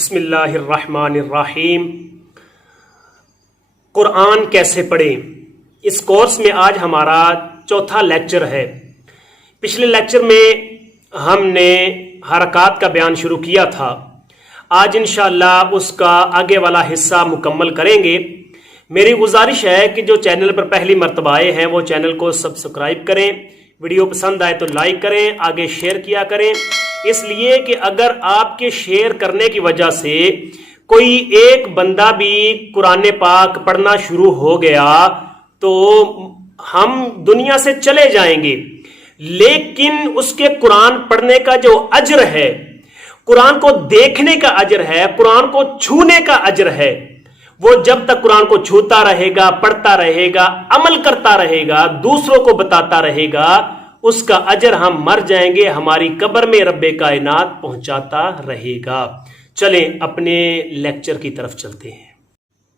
بسم اللہ الرحمن الرحیم۔ قرآن کیسے پڑھیں، اس کورس میں آج ہمارا چوتھا لیکچر ہے۔ پچھلے لیکچر میں ہم نے حرکات کا بیان شروع کیا تھا، آج انشاءاللہ اس کا آگے والا حصہ مکمل کریں گے۔ میری گزارش ہے کہ جو چینل پر پہلی مرتبہ آئے ہیں وہ چینل کو سبسکرائب کریں، ویڈیو پسند آئے تو لائک کریں، آگے شیئر کیا کریں، اس لیے کہ اگر آپ کے شیئر کرنے کی وجہ سے کوئی ایک بندہ بھی قرآن پاک پڑھنا شروع ہو گیا تو ہم دنیا سے چلے جائیں گے، لیکن اس کے قرآن پڑھنے کا جو اجر ہے، قرآن کو دیکھنے کا اجر ہے، قرآن کو چھونے کا اجر ہے، وہ جب تک قرآن کو چھوتا رہے گا، پڑھتا رہے گا، عمل کرتا رہے گا، دوسروں کو بتاتا رہے گا، اس کا اجر ہم مر جائیں گے ہماری قبر میں رب کائنات پہنچاتا رہے گا۔ چلیں اپنے لیکچر کی طرف چلتے ہیں۔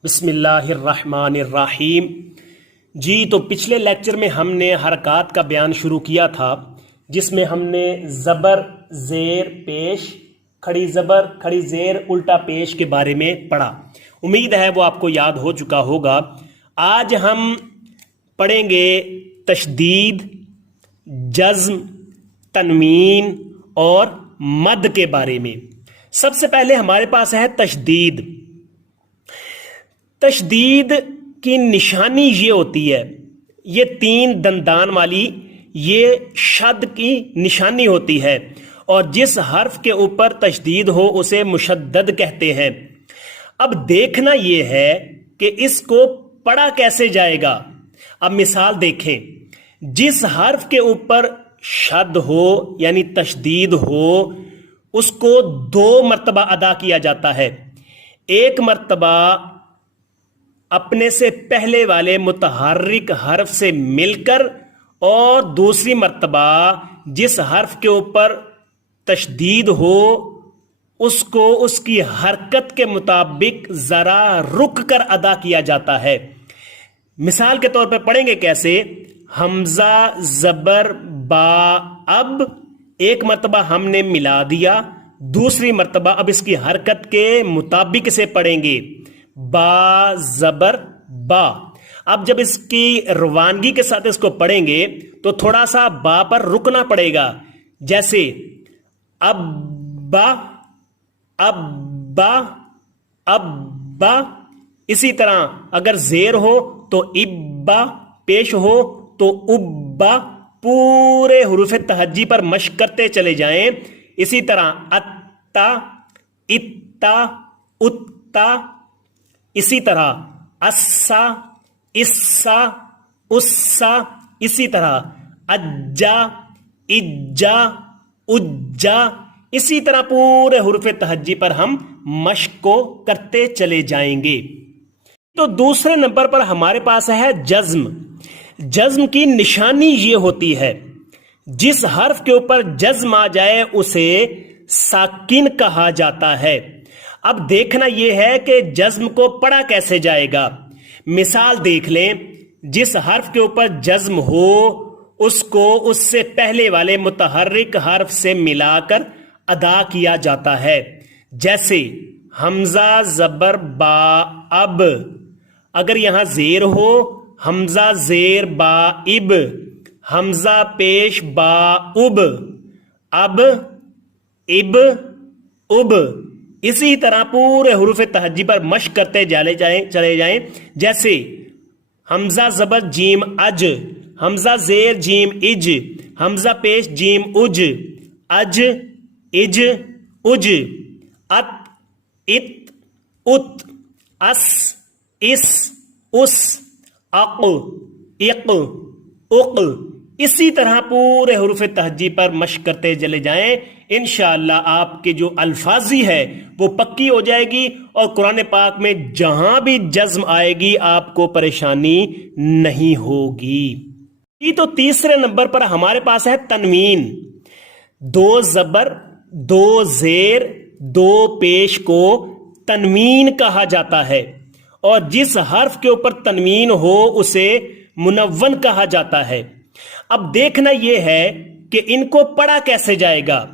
بسم اللہ الرحمن الرحیم۔ جی تو پچھلے لیکچر میں ہم نے حرکات کا بیان شروع کیا تھا، جس میں ہم نے زبر، زیر، پیش، کھڑی زبر، کھڑی زیر، الٹا پیش کے بارے میں پڑھا۔ امید ہے وہ آپ کو یاد ہو چکا ہوگا۔ آج ہم پڑھیں گے تشدید، جزم، تنوین اور مد کے بارے میں۔ سب سے پہلے ہمارے پاس ہے تشدید۔ تشدید کی نشانی یہ ہوتی ہے، یہ تین دندان والی یہ شد کی نشانی ہوتی ہے، اور جس حرف کے اوپر تشدید ہو اسے مشدد کہتے ہیں۔ اب دیکھنا یہ ہے کہ اس کو پڑھا کیسے جائے گا۔ اب مثال دیکھیں، جس حرف کے اوپر شد ہو یعنی تشدید ہو اس کو 2 مرتبہ ادا کیا جاتا ہے۔ ایک مرتبہ اپنے سے پہلے والے متحرک حرف سے مل کر، اور دوسری مرتبہ جس حرف کے اوپر تشدید ہو اس کو اس کی حرکت کے مطابق ذرا رک کر ادا کیا جاتا ہے۔ مثال کے طور پر پڑھیں گے کیسے؟ حمزہ زبر با، اب ایک مرتبہ ہم نے ملا دیا، دوسری مرتبہ اب اس کی حرکت کے مطابق سے پڑھیں گے، با زبر با۔ اب جب اس کی روانگی کے ساتھ اس کو پڑھیں گے تو تھوڑا سا با پر رکنا پڑے گا، جیسے ابا، ابا، ابا۔ اسی طرح اگر زیر ہو تو ابا، پیش ہو تو ابا۔ پورے حروف تہجی پر مشق کرتے چلے جائیں۔ اسی طرح اتا، اتا، اتا۔ اسی طرح اسا، اسا، اسا۔ اسی طرح اجا، اجا، اجا۔ اسی طرح پورے حروف تہجی پر ہم مشق کو کرتے چلے جائیں گے۔ تو دوسرے نمبر پر ہمارے پاس ہے جزم۔ جزم کی نشانی یہ ہوتی ہے، جس حرف کے اوپر جزم آ جائے اسے ساکن کہا جاتا ہے۔ اب دیکھنا یہ ہے کہ جزم کو پڑھا کیسے جائے گا۔ مثال دیکھ لیں، جس حرف کے اوپر جزم ہو اس کو اس سے پہلے والے متحرک حرف سے ملا کر ادا کیا جاتا ہے، جیسے حمزہ زبر با، اب۔ اگر یہاں زیر ہو، حمزہ زیر با اب، حمزہ پیش با اب، اب، اب، اب۔ اسی طرح پورے حروف تہجی پر مشق کرتے چلے جائیں، جیسے حمزہ زبر جیم اج، حمزہ زیر جیم اج، حمزہ پیش جیم اج، اج، اج، اج، ات، ات، ات، اس، اس، اس، اق، اق، اق۔ اسی طرح پورے حروف تہجی پر مشق کرتے چلے جائیں، انشاءاللہ آپ کے جو الفاظی ہے وہ پکی ہو جائے گی، اور قرآن پاک میں جہاں بھی جزم آئے گی آپ کو پریشانی نہیں ہوگی۔ یہ تو تیسرے نمبر پر ہمارے پاس ہے تنوین۔ 2 زبر، 2 زیر، 2 پیش کو تنوین کہا جاتا ہے، اور جس حرف کے اوپر تنوین ہو اسے منون کہا جاتا ہے۔ اب دیکھنا یہ ہے کہ ان کو پڑھا کیسے جائے گا۔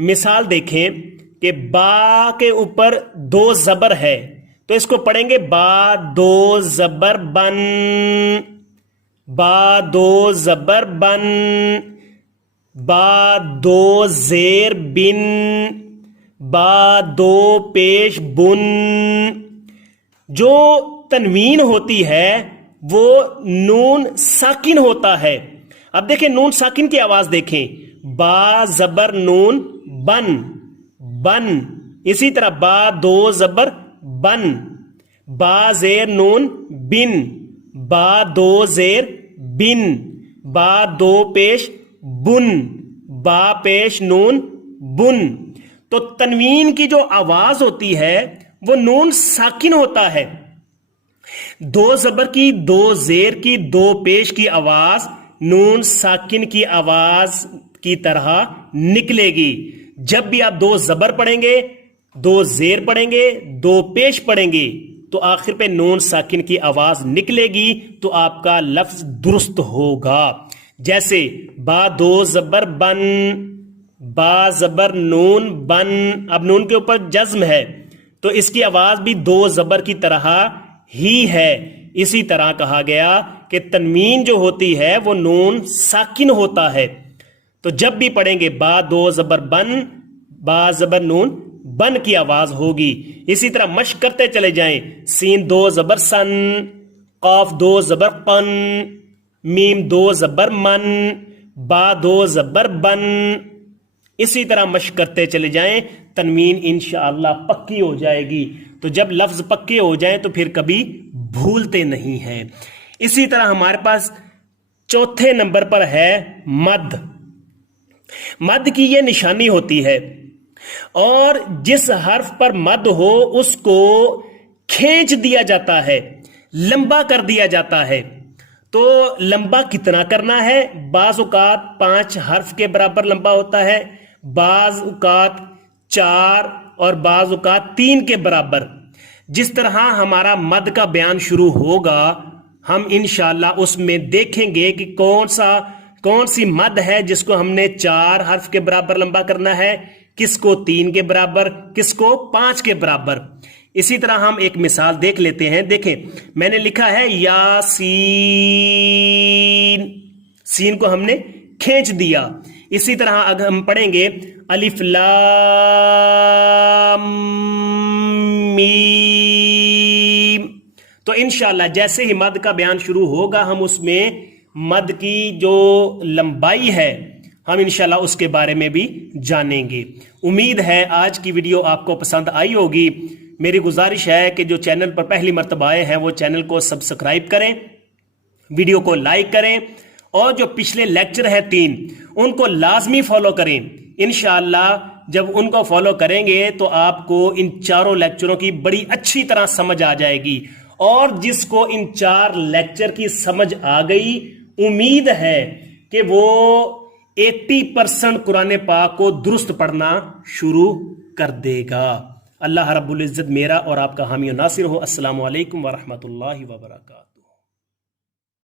مثال دیکھیں، کہ با کے اوپر دو زبر ہے تو اس کو پڑھیں گے با دو زبر بن، با دو زبر بن، با دو زیر بن، با دو پیش بن۔ جو تنوین ہوتی ہے وہ نون ساکن ہوتا ہے۔ اب دیکھیں نون ساکن کی آواز دیکھیں، با زبر نون بن، بن۔ اسی طرح با دو زبر بن، با زیر نون بن، با دو زیر بن، با دو پیش بن، با پیش نون بن۔ تو تنوین کی جو آواز ہوتی ہے وہ نون ساکن ہوتا ہے۔ دو زبر کی، دو زیر کی، دو پیش کی آواز نون ساکن کی آواز کی طرح نکلے گی۔ جب بھی آپ دو زبر پڑھیں گے، دو زیر پڑھیں گے، دو پیش پڑھیں گے تو آخر پہ نون ساکن کی آواز نکلے گی تو آپ کا لفظ درست ہوگا۔ جیسے با دو زبر بن، با زبر نون بن، اب نون کے اوپر جزم ہے تو اس کی آواز بھی دو زبر کی طرح ہی ہے۔ اسی طرح کہا گیا کہ تنوین جو ہوتی ہے وہ نون ساکن ہوتا ہے، تو جب بھی پڑھیں گے با دو زبر بن، با زبر نون بن کی آواز ہوگی۔ اسی طرح مشق کرتے چلے جائیں، سین دو زبر سن، قاف دو زبر قن، میم دو زبر من، با دو زبر بن۔ اسی طرح مشق کرتے چلے جائیں، تنوین انشاءاللہ پکی ہو جائے گی۔ تو جب لفظ پکے ہو جائیں تو پھر کبھی بھولتے نہیں ہیں۔ اسی طرح ہمارے پاس چوتھے نمبر پر ہے مد۔ مد کی یہ نشانی ہوتی ہے، اور جس حرف پر مد ہو اس کو کھینچ دیا جاتا ہے، لمبا کر دیا جاتا ہے۔ تو لمبا کتنا کرنا ہے؟ بعض اوقات 5 حرف کے برابر لمبا ہوتا ہے، بعض اوقات 4 اور بعض اوقات 3 کے برابر۔ جس طرح ہمارا مد کا بیان شروع ہوگا ہم انشاءاللہ اس میں دیکھیں گے کہ کون سی مد ہے جس کو ہم نے 4 حرف کے برابر لمبا کرنا ہے، کس کو 3 کے برابر، کس کو 5 کے برابر۔ اسی طرح ہم ایک مثال دیکھ لیتے ہیں۔ دیکھیں میں نے لکھا ہے یاسین، سین کو ہم نے کھینچ دیا۔ اسی طرح اگر ہم پڑھیں گے الف لام میم، تو انشاءاللہ جیسے ہی مد کا بیان شروع ہوگا ہم اس میں مد کی جو لمبائی ہے ہم انشاءاللہ اس کے بارے میں بھی جانیں گے۔ امید ہے آج کی ویڈیو آپ کو پسند آئی ہوگی۔ میری گزارش ہے کہ جو چینل پر پہلی مرتبہ آئے ہیں وہ چینل کو سبسکرائب کریں، ویڈیو کو لائک کریں، اور جو پچھلے لیکچر ہیں 3 ان کو لازمی فالو کریں۔ انشاءاللہ جب ان کو فالو کریں گے تو آپ کو ان 4 لیکچروں کی بڑی اچھی طرح سمجھ آ جائے گی، اور جس کو ان 4 لیکچر کی سمجھ آ گئی امید ہے کہ وہ 80% قرآن پاک کو درست پڑھنا شروع کر دے گا۔ اللہ رب العزت میرا اور آپ کا حامی و ناصر ہو۔ السلام علیکم ورحمۃ اللہ وبرکاتہ۔